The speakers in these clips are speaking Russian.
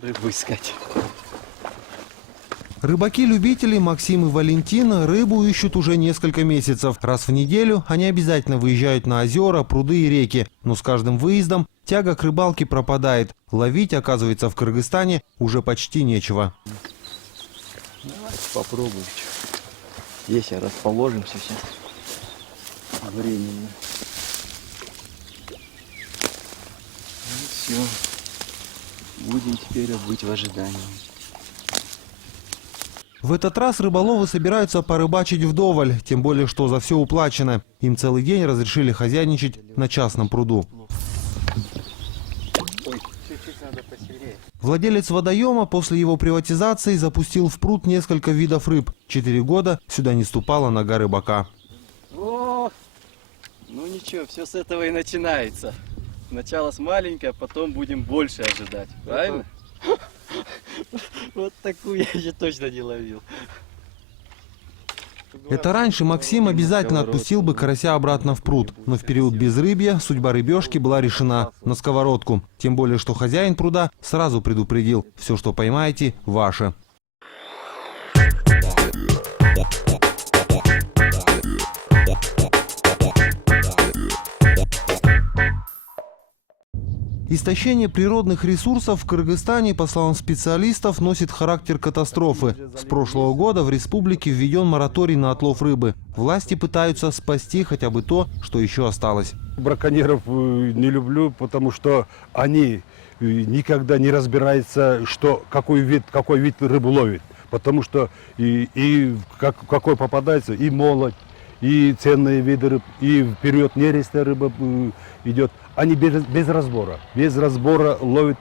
Рыбу искать. Рыбаки-любители Максим и Валентин рыбу ищут уже несколько месяцев. Раз в неделю они обязательно выезжают на озера, пруды и реки. Но с каждым выездом тяга к рыбалке пропадает. Ловить, оказывается, в Кыргызстане уже почти нечего. Давайте попробуем. Здесь расположимся сейчас. Временно. Ну все. Будем теперь быть в ожидании. В этот раз рыболовы собираются порыбачить вдоволь, тем более, что за все уплачено. Им целый день разрешили хозяйничать на частном пруду. Владелец водоема после его приватизации запустил в пруд несколько видов рыб. 4 года сюда не ступала нога рыбака. О, ну ничего, все с этого и начинается. Сначала с маленькой, а потом будем больше ожидать. Правильно? Вот такую я еще точно не ловил. Это раньше Максим обязательно отпустил бы карася обратно в пруд. Но в период безрыбья судьба рыбешки была решена на сковородку. Тем более, что хозяин пруда сразу предупредил: все, что поймаете, ваше. Истощение природных ресурсов в Кыргызстане, по словам специалистов, носит характер катастрофы. С прошлого года в республике введен мораторий на отлов рыбы. Власти пытаются спасти хотя бы то, что еще осталось. Браконьеров не люблю, потому что они никогда не разбираются, какой вид рыбы ловит. Потому что какой попадается и молоть, и ценные виды рыб, и в период нереста рыба идет. Они без разбора ловят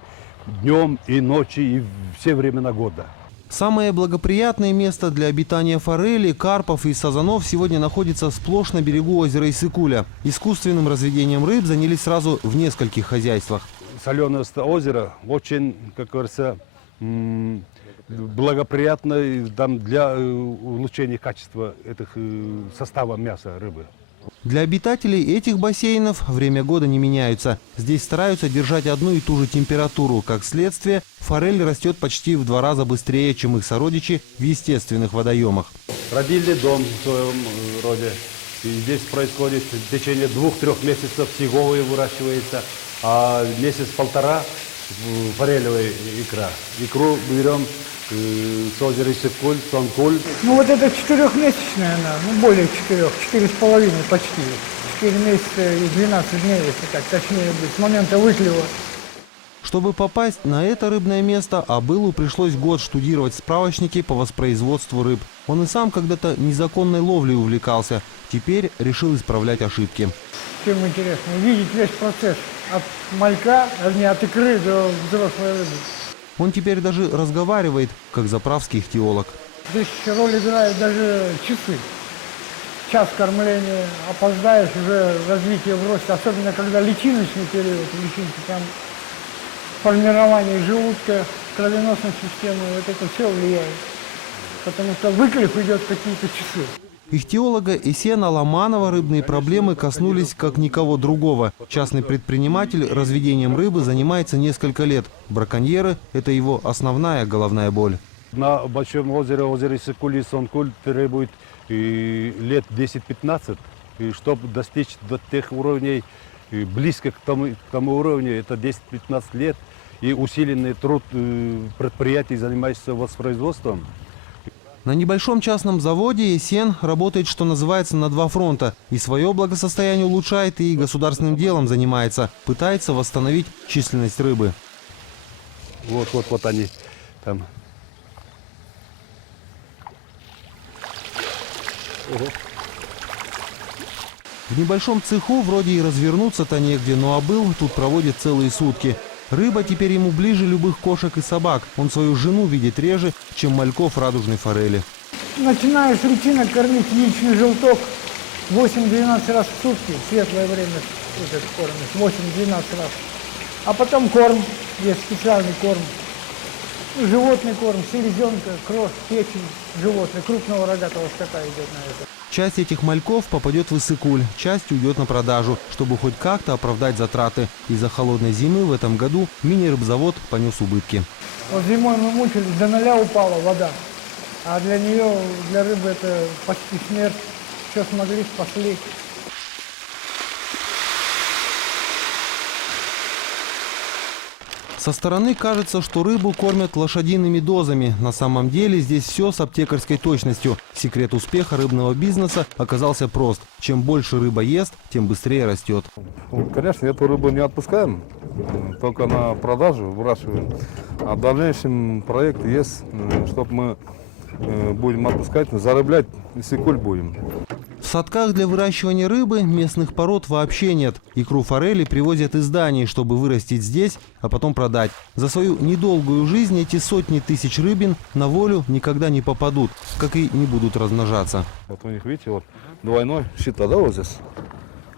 днем и ночью, и все времена года. Самое благоприятное место для обитания форели, карпов и сазанов сегодня находится сплошь на берегу озера Иссык-Куля. Искусственным разведением рыб занялись сразу в нескольких хозяйствах. Соленое озеро очень, как говорится, благоприятно для улучшения качества состава мяса рыбы. Для обитателей этих бассейнов время года не меняются. Здесь стараются держать одну и ту же температуру. Как следствие, форель растет почти в 2 раза быстрее, чем их сородичи в естественных водоемах. Родильный дом в своем роде. И здесь происходит в течение 2-3 месяцев сиговые выращивается, а месяц-полтора форелевая икра. Икру берем с озера Иссык-Куль, Сонкуль. Ну вот это 4-месячная она, ну более 4,5 почти. 4 месяца и 12 дней, если так точнее быть, с момента выклева. Чтобы попасть на это рыбное место, Абылу пришлось год штудировать справочники по воспроизводству рыб. Он и сам когда-то незаконной ловлей увлекался. Теперь решил исправлять ошибки. Чем интересно, видеть весь процесс от малька, вернее от икры до взрослой рыбы. Он теперь даже разговаривает, как заправский ихтиолог. Здесь роль играют даже часы. Час кормления, опоздаешь уже развитие в росте, особенно когда личиночный период, личинки, там формирование желудка, кровеносной системы, вот это все влияет. Потому что выклев идет какие-то часы. Ихтиолога Эсена Ламанова рыбные проблемы коснулись как никого другого. Частный предприниматель разведением рыбы занимается несколько лет. Браконьеры – это его основная головная боль. На большом озере Иссык-Куль и Сонкуль требует лет 10-15, чтобы достичь до тех уровней, близко к тому уровню, это 10-15 лет. И усиленный труд предприятий, занимающихся воспроизводством. На небольшом частном заводе Эсен работает, что называется, на 2 фронта. И свое благосостояние улучшает, и государственным делом занимается. Пытается восстановить численность рыбы. Вот они там. В небольшом цеху вроде и развернуться-то негде, но Абыл тут проводит целые сутки. Рыба теперь ему ближе любых кошек и собак. Он свою жену видит реже, чем мальков радужной форели. Начинаешь рутинно кормить яичный желток 8-12 раз в сутки, в светлое время этот кормишь, 8-12 раз. А потом корм, есть специальный корм. Животный корм, селезенка, кровь, печень животных, крупного рогатого скота идет на это. Часть этих мальков попадет в Иссык-Куль, часть уйдет на продажу, чтобы хоть как-то оправдать затраты. Из-за холодной зимы в этом году мини-рыбзавод понес убытки. Вот зимой мы мучились, до 0 упала вода. А для нее, для рыбы это почти смерть. Все смогли, спасли. Со стороны кажется, что рыбу кормят лошадиными дозами. На самом деле здесь все с аптекарской точностью. Секрет успеха рыбного бизнеса оказался прост. Чем больше рыба ест, тем быстрее растет. Конечно, эту рыбу не отпускаем, только на продажу выращиваем. А в дальнейшем проект есть, чтобы мы будем отпускать, зарыблять, Иссык-Куль будем. В садках для выращивания рыбы местных пород вообще нет. Икру форели привозят из Дании, чтобы вырастить здесь, а потом продать. За свою недолгую жизнь эти сотни тысяч рыбин на волю никогда не попадут, как и не будут размножаться. Вот у них, видите, вот двойной щита, да, вот здесь?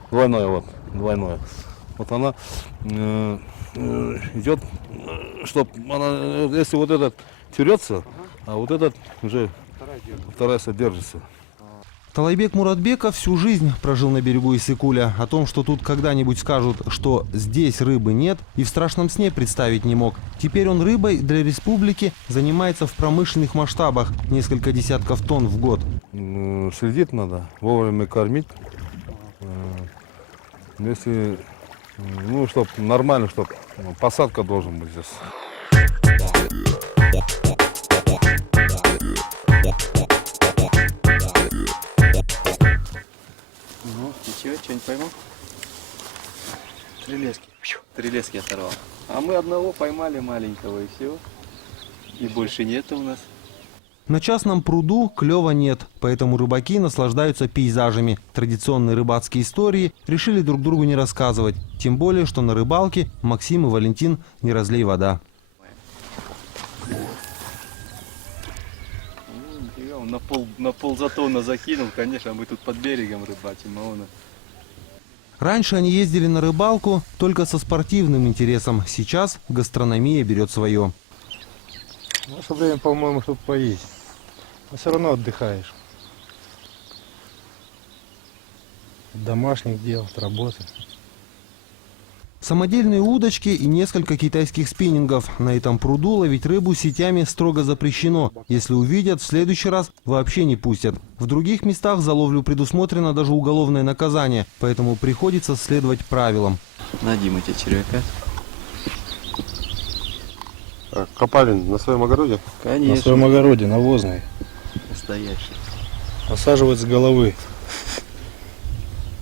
Двойное вот, двойное. Вот она идет, чтобы она, если вот этот терется, а вот этот уже вторая содержится. Талайбек Муратбеков всю жизнь прожил на берегу Иссык-Куля. О том, что тут когда-нибудь скажут, что здесь рыбы нет, и в страшном сне представить не мог. Теперь он рыбой для республики занимается в промышленных масштабах, несколько десятков тонн в год. Следить надо, вовремя кормить. Если, ну, чтобы нормально, чтобы посадка должен быть здесь. Ну, ничего, что-нибудь поймал? Три лески оторвал. А мы одного поймали маленького и все. И больше нету у нас. На частном пруду клёва нет, поэтому рыбаки наслаждаются пейзажами. Традиционные рыбацкие истории решили друг другу не рассказывать. Тем более, что на рыбалке Максим и Валентин не разлей вода. Он на пол затона закинул, конечно, мы тут под берегом рыбачим, а он... Раньше они ездили на рыбалку только со спортивным интересом. Сейчас гастрономия берет свое. Наше время, по-моему, чтобы поесть. Но все равно отдыхаешь. От домашних дел, от работы. Самодельные удочки и несколько китайских спиннингов. На этом пруду ловить рыбу сетями строго запрещено. Если увидят, в следующий раз вообще не пустят. В других местах за ловлю предусмотрено даже уголовное наказание, поэтому приходится следовать правилам. На, Дима, тебе червяка. Копали на своем огороде? Конечно. На своем огороде, навозный. Настоящий. Насаживать с головы.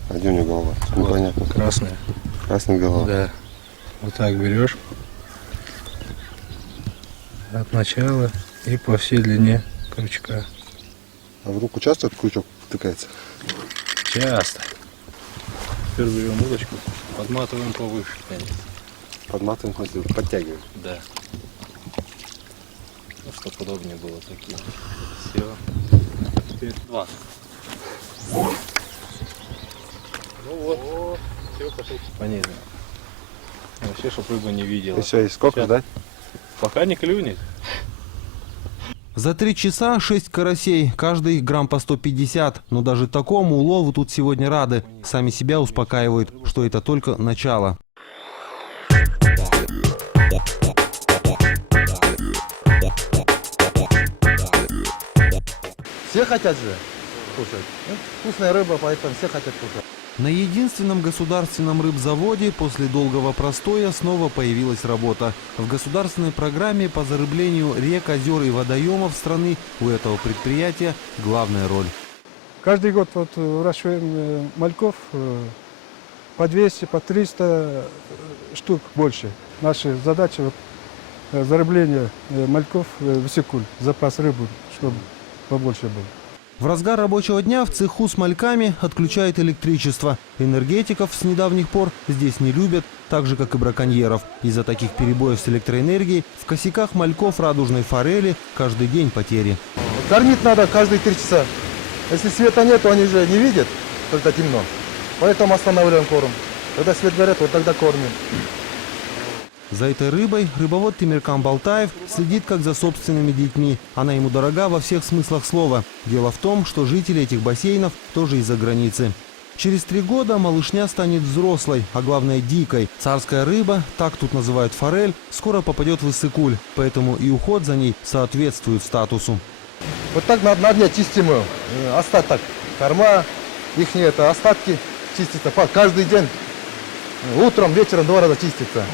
А где у него голова? Вот, Непонятно. красная. Красная голова. Да. Вот так берешь. От начала и по всей длине крючка. А в руку часто этот крючок втыкается? Часто. Теперь берем удочку, подматываем повыше. Подматываем, подтягиваем. Да. Ну, чтобы удобнее было такие. Все. Теперь два. Ну вот. Все, пошли. Понятно. Вообще, чтобы рыба не видела. И все, и сколько Сейчас. ждать? Пока не клюнет. За 3 часа 6 карасей, каждый грамм по 150. Но даже такому улову тут сегодня рады. Сами себя успокаивают, что это только начало. Все хотят же кушать. Ну, вкусная рыба, поэтому все хотят кушать. На единственном государственном рыбзаводе после долгого простоя снова появилась работа. В государственной программе по зарыблению рек, озер и водоемов страны у этого предприятия главная роль. Каждый год вот выращиваем мальков по 200, по 300 штук больше. Наша задача вот, зарыбление мальков в Иссык-Куль, запас рыбы, чтобы побольше было. В разгар рабочего дня в цеху с мальками отключают электричество. Энергетиков с недавних пор здесь не любят, так же, как и браконьеров. Из-за таких перебоев с электроэнергией в косяках мальков радужной форели каждый день потери. Кормить надо каждые 3 часа. Если света нет, то они же не видят, когда темно. Поэтому останавливаем корм. Когда свет горит, вот тогда кормим. За этой рыбой рыбовод Тимиркан Балтаев следит как за собственными детьми. Она ему дорога во всех смыслах слова. Дело в том, что жители этих бассейнов тоже из-за границы. Через 3 года малышня станет взрослой, а главное дикой. Царская рыба, так тут называют форель, скоро попадет в Иссык-Куль, поэтому и уход за ней соответствует статусу. Вот так на дне чистим ее. Остаток корма, их остатки чистятся каждый день. Утром, вечером 2 раза чистится.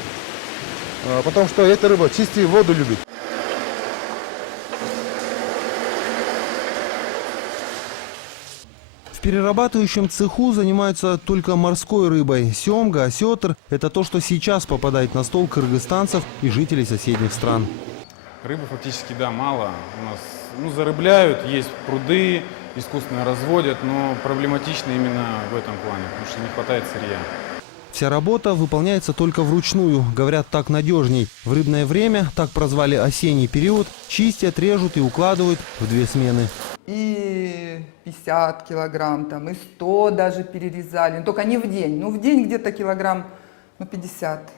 Потому что эта рыба чистую воду любит. В перерабатывающем цеху занимаются только морской рыбой. Семга, осетр – это то, что сейчас попадает на стол кыргызстанцев и жителей соседних стран. Рыбы фактически, да, мало. У нас зарыбляют, есть пруды, искусственно разводят, но проблематично именно в этом плане, потому что не хватает сырья. Вся работа выполняется только вручную, говорят, так надежней. В рыбное время, так прозвали осенний период, чистят, режут и укладывают в 2 смены. И 50 килограмм, там, и 100 даже перерезали, но только не в день. Ну, в день где-то килограмм, 50.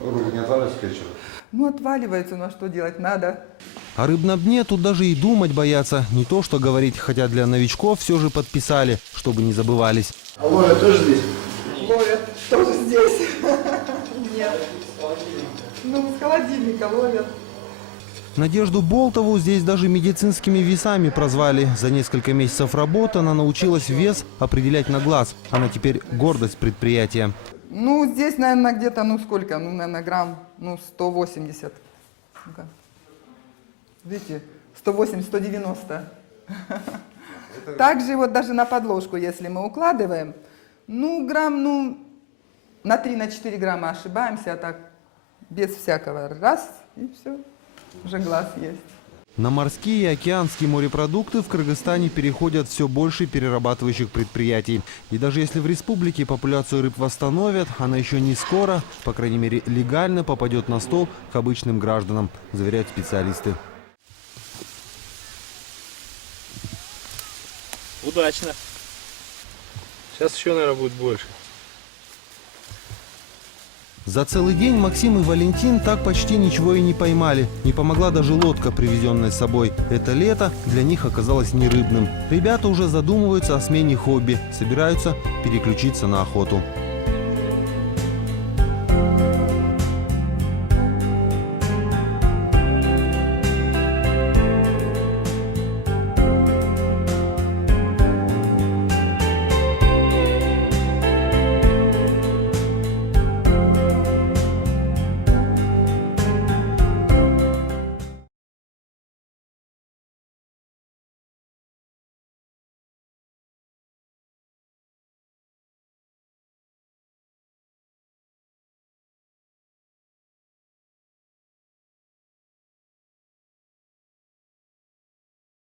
Руки не отваливаются к вечеру? Ну, отваливается, ну а что делать надо? О рыбном дне тут даже и думать боятся. Не то что говорить, хотя для новичков все же подписали, чтобы не забывались. А ловят тоже здесь? Ловят тоже здесь. Нет. Ну, с холодильника ловят. Надежду Болтову здесь даже медицинскими весами прозвали. За несколько месяцев работы она научилась вес определять на глаз. Она теперь гордость предприятия. Ну, здесь, наверное, где-то, ну, сколько? Ну, наверное, грамм, 180. Ну-ка. Видите, 180-190. Также вот даже на подложку, если мы укладываем, ну, грамм, на 3-4 грамма ошибаемся, а так, без всякого. Раз, и все, уже глаз есть. На морские и океанские морепродукты в Кыргызстане переходят все больше перерабатывающих предприятий. И даже если в республике популяцию рыб восстановят, она еще не скоро, по крайней мере легально, попадет на стол к обычным гражданам, заверяют специалисты. Удачно. Сейчас еще, наверное, будет больше. За целый день Максим и Валентин так почти ничего и не поймали. Не помогла даже лодка, привезенная с собой. Это лето для них оказалось не рыбным. Ребята уже задумываются о смене хобби, собираются переключиться на охоту.